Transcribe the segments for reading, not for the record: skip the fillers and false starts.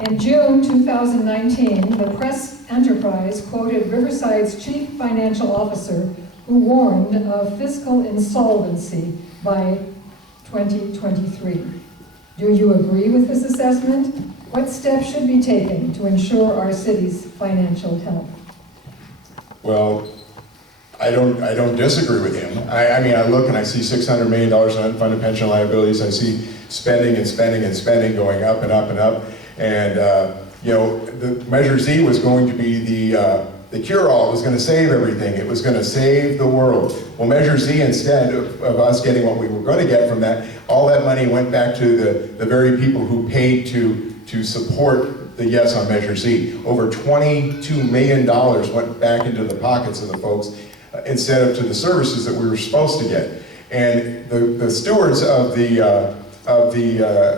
In June 2019, the press enterprise quoted Riverside's chief financial officer who warned of fiscal insolvency by 2023. Do you agree with this assessment? What steps should be taken to ensure our city's financial health? Well, I don't disagree with him. I mean, I look and I see $600 million in unfunded pension liabilities. I see spending and spending and spending going up and up and up. And you know, the Measure Z was going to be the cure-all. It was going to save everything. It was going to save the world. Well, Measure Z, instead of us getting what we were going to get from that, all that money went back to the very people who paid to support the yes on Measure Z. Over $22 million went back into the pockets of the folks instead of to the services that we were supposed to get. And the stewards of the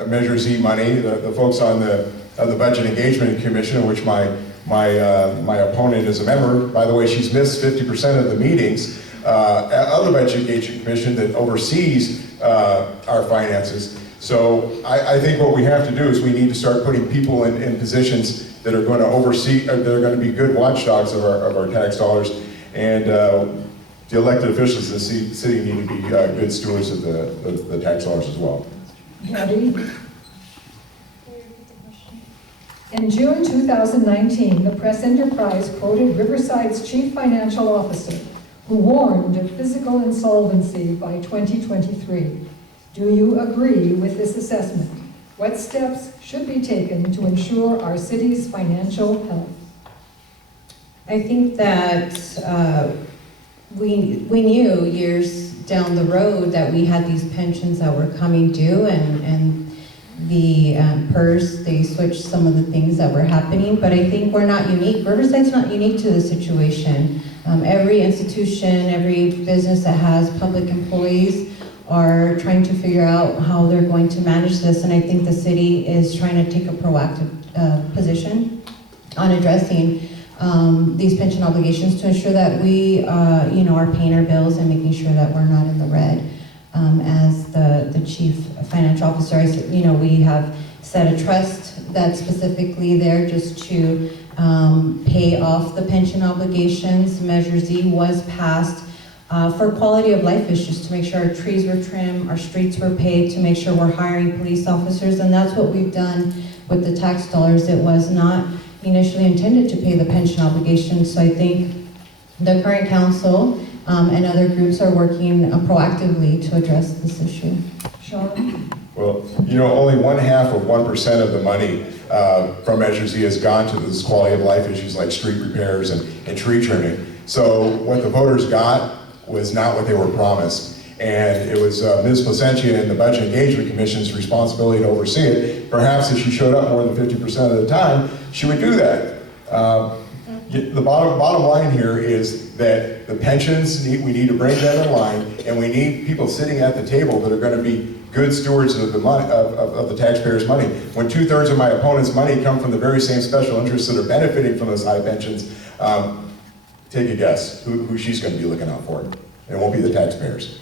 Measure Z money, the folks on the Budget Engagement Commission, of which my opponent is a member. By the way, she's missed 50% of the meetings of the Budget Engagement Commission that oversees our finances. So I think what we have to do is we need to start putting people in positions that are going to oversee, that are going to be good watchdogs of our tax dollars. And the elected officials of the city need to be good stewards of the tax dollars as well. Patty? In June 2019, the press enterprise quoted Riverside's chief financial officer who warned of fiscal insolvency by 2023. Do you agree with this assessment? What steps should be taken to ensure our city's financial health? I think that we knew years down the road that we had these pensions that were coming due, and the PERS, they switched some of the things that were happening, but I think we're not unique. Riverside's not unique to the situation. Every institution, every business that has public employees are trying to figure out how they're going to manage this, and I think the city is trying to take a proactive position on addressing these pension obligations to ensure that we are paying our bills and making sure that we're not in the red. As the chief financial officer, we have set a trust that's specifically there just to pay off the pension obligations. Measure Z was passed for quality of life issues, to make sure our trees were trimmed, our streets were paved, to make sure we're hiring police officers, and that's what we've done with the tax dollars. It was not initially intended to pay the pension obligations, so I think the current council and other groups are working proactively to address this issue. Sean? Well, only 0.5% of the money from Measure Z has gone to this quality of life issues like street repairs and tree trimming. So what the voters got was not what they were promised. And it was Ms. Placentia and the Budget Engagement Commission's responsibility to oversee it. Perhaps if she showed up more than 50% of the time, she would do that. The bottom line here is that the pensions, we need to bring them in line, and we need people sitting at the table that are going to be good stewards of the money, of the taxpayers' money. When 2/3 of my opponent's money come from the very same special interests that are benefiting from those high pensions, take a guess who she's going to be looking out for. It won't be the taxpayers.